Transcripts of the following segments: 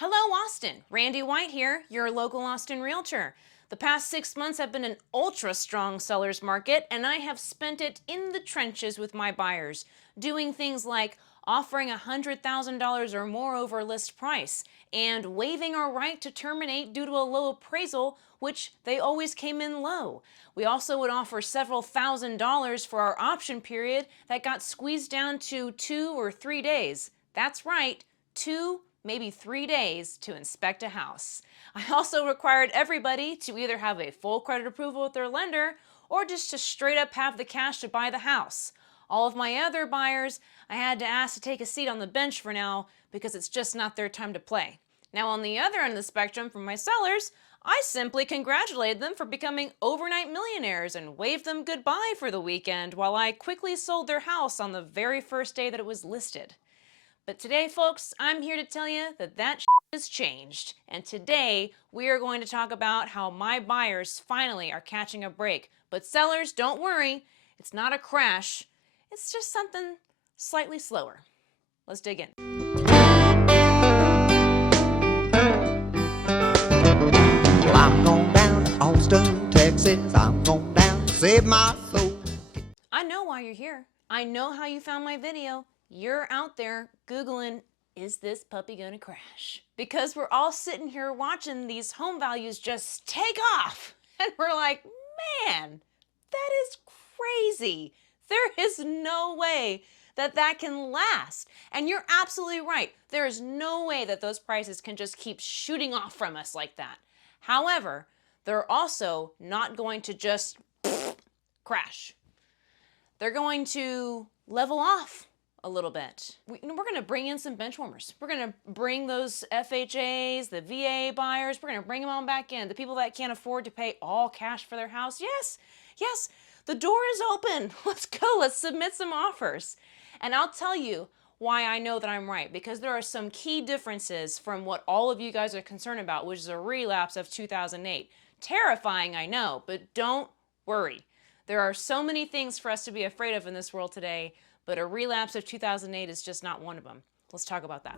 Hello, Austin. Randy White here, your local Austin realtor. The past 6 months have been an ultra strong seller's market, and I have spent it in the trenches with my buyers, doing things like offering $100,000 or more over list price and waiving our right to terminate due to a low appraisal, which they always came in low. We also would offer several $1,000s for our option period that got squeezed down to 2 or 3 days. That's right, 2, maybe 3 days to inspect a house. I also required everybody to either have a full credit approval with their lender or just to straight up have the cash to buy the house. All of my other buyers, I had to ask to take a seat on the bench for now because it's just not their time to play. Now, on the other end of the spectrum, for my sellers, I simply congratulated them for becoming overnight millionaires and waved them goodbye for the weekend while I quickly sold their house on the very first day that it was listed. But today, folks, I'm here to tell you that has changed. And today, we are going to talk about how my buyers finally are catching a break. But sellers, don't worry, it's not a crash. It's just something slightly slower. Let's dig in. Well, I'm going down to Austin, Texas. I'm going down to save my soul. I know why you're here. I know how you found my video. You're out there Googling, is this puppy gonna crash? Because we're all sitting here watching these home values just take off. And we're like, man, that is crazy. There is no way that that can last. And you're absolutely right. There is no way that those prices can just keep shooting off from us like that. However, they're also not going to just crash. They're going to level off a little bit. We're going to bring in some bench warmers. We're going to bring those FHAs, the VA buyers, we're going to bring them on back in. The people that can't afford to pay all cash for their house. Yes, the door is open. Let's go. Let's submit some offers. And I'll tell you why I know that I'm right, because there are some key differences from what all of you guys are concerned about, which is a relapse of 2008. Terrifying, I know, but don't worry. There are so many things for us to be afraid of in this world today, but a relapse of 2008 is just not one of them. Let's talk about that.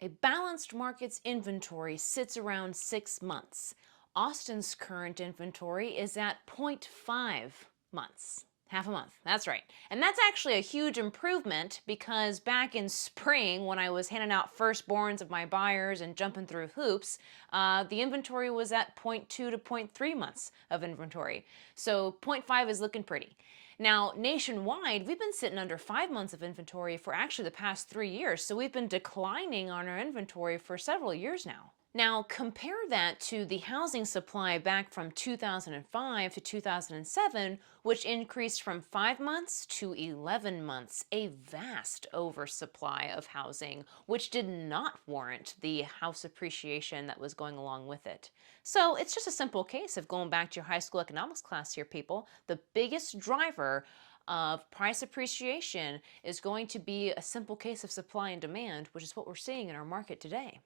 A balanced market's inventory sits around 6 months. Austin's current inventory is at 0.5 months. Half a month, that's right. And that's actually a huge improvement because back in spring when I was handing out firstborns of my buyers and jumping through hoops, the inventory was at 0.2 to 0.3 months of inventory. So 0.5 is looking pretty. Now, nationwide, we've been sitting under 5 months of inventory for actually the past 3 years. So we've been declining on our inventory for several years now. Now, compare that to the housing supply back from 2005 to 2007, which increased from 5 months to 11 months, a vast oversupply of housing, which did not warrant the house appreciation that was going along with it. So it's just a simple case of going back to your high school economics class here, people. The biggest driver of price appreciation is going to be a simple case of supply and demand, which is what we're seeing in our market today.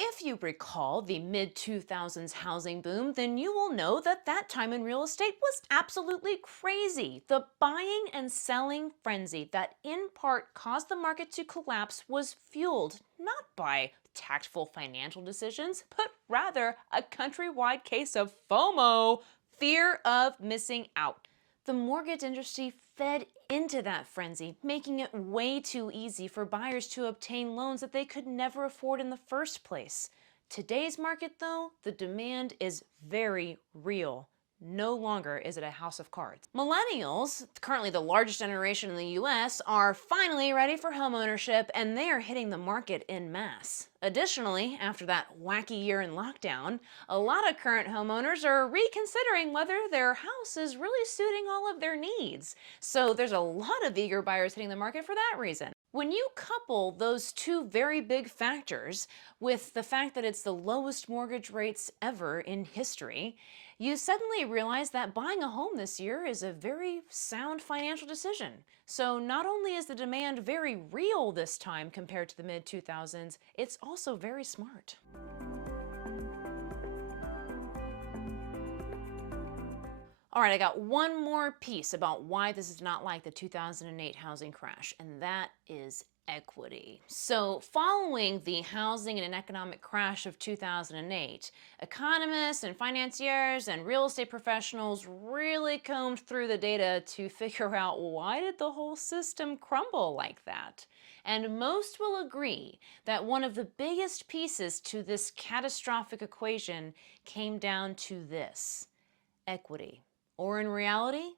If you recall the mid-2000s housing boom, then you will know that that time in real estate was absolutely crazy. The buying and selling frenzy that in part caused the market to collapse was fueled not by tactful financial decisions, but rather a countrywide case of FOMO, fear of missing out. The mortgage industry fed into that frenzy, making it way too easy for buyers to obtain loans that they could never afford in the first place. Today's market, though, the demand is very real. No longer is it a house of cards. Millennials, currently the largest generation in the US, are finally ready for homeownership and they are hitting the market en masse. Additionally, after that wacky year in lockdown, a lot of current homeowners are reconsidering whether their house is really suiting all of their needs. So there's a lot of eager buyers hitting the market for that reason. When you couple those two very big factors with the fact that it's the lowest mortgage rates ever in history, you suddenly realize that buying a home this year is a very sound financial decision. So not only is the demand very real this time compared to the mid-2000s, it's also very smart. All right, I got one more piece about why this is not like the 2008 housing crash, and that is equity. So, following the housing and economic crash of 2008, economists and financiers and real estate professionals really combed through the data to figure out why did the whole system crumble like that. And most will agree that one of the biggest pieces to this catastrophic equation came down to this: equity. Or in reality,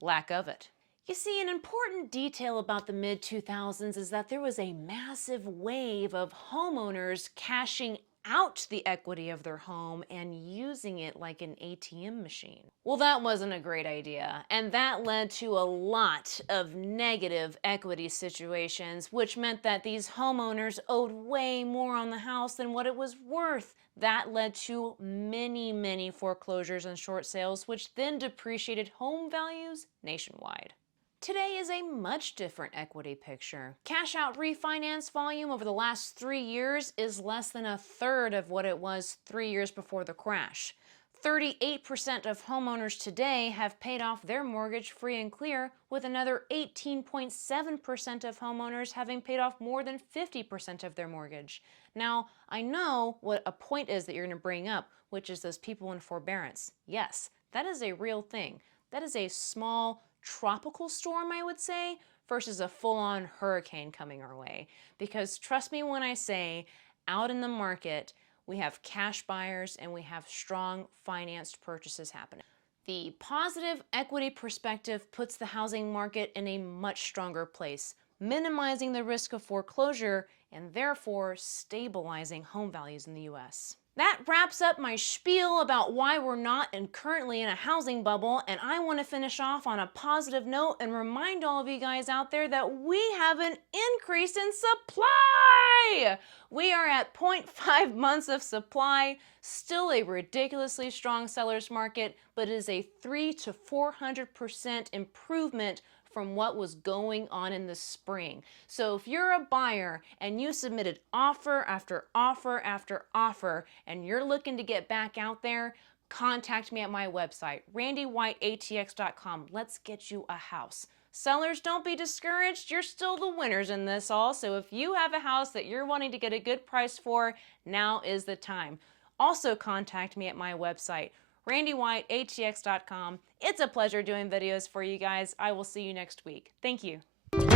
lack of it. You see, an important detail about the mid-2000s is that there was a massive wave of homeowners cashing out the equity of their home and using it like an ATM machine. Well, that wasn't a great idea, and that led to a lot of negative equity situations, which meant that these homeowners owed way more on the house than what it was worth. That led to many foreclosures and short sales, which then depreciated home values nationwide. Today is a much different equity picture. Cash out refinance volume over the last 3 years is less than a third of what it was 3 years before the crash. 38% of homeowners today have paid off their mortgage free and clear, with another 18.7% of homeowners having paid off more than 50% of their mortgage. Now, I know what a point is that you're going to bring up, which is those people in forbearance. Yes, that is a real thing. That is a small tropical storm, I would say, versus a full-on hurricane coming our way. Because trust me when I say, out in the market, we have cash buyers and we have strong financed purchases happening. The positive equity perspective puts the housing market in a much stronger place, minimizing the risk of foreclosure and therefore stabilizing home values in the US. That wraps up my spiel about why we're not currently in a housing bubble, and I want to finish off on a positive note and remind all of you guys out there that we have an increase in supply! We are at 0.5 months of supply, still a ridiculously strong seller's market, but it is a 300% to 400% improvement from what was going on in the spring. So if you're a buyer and you submitted offer after offer after offer and you're looking to get back out there, contact me at my website, randywhiteatx.com. Let's get you a house. Sellers, don't be discouraged. You're still the winners in this all. So if you have a house that you're wanting to get a good price for, now is the time. Also contact me at my website, randywhiteatx.com. It's a pleasure doing videos for you guys. I will see you next week. Thank you. Well,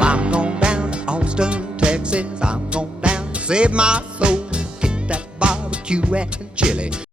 I'm going down to Austin, Texas. I'm going down to save my soul. Get that barbecue and chili.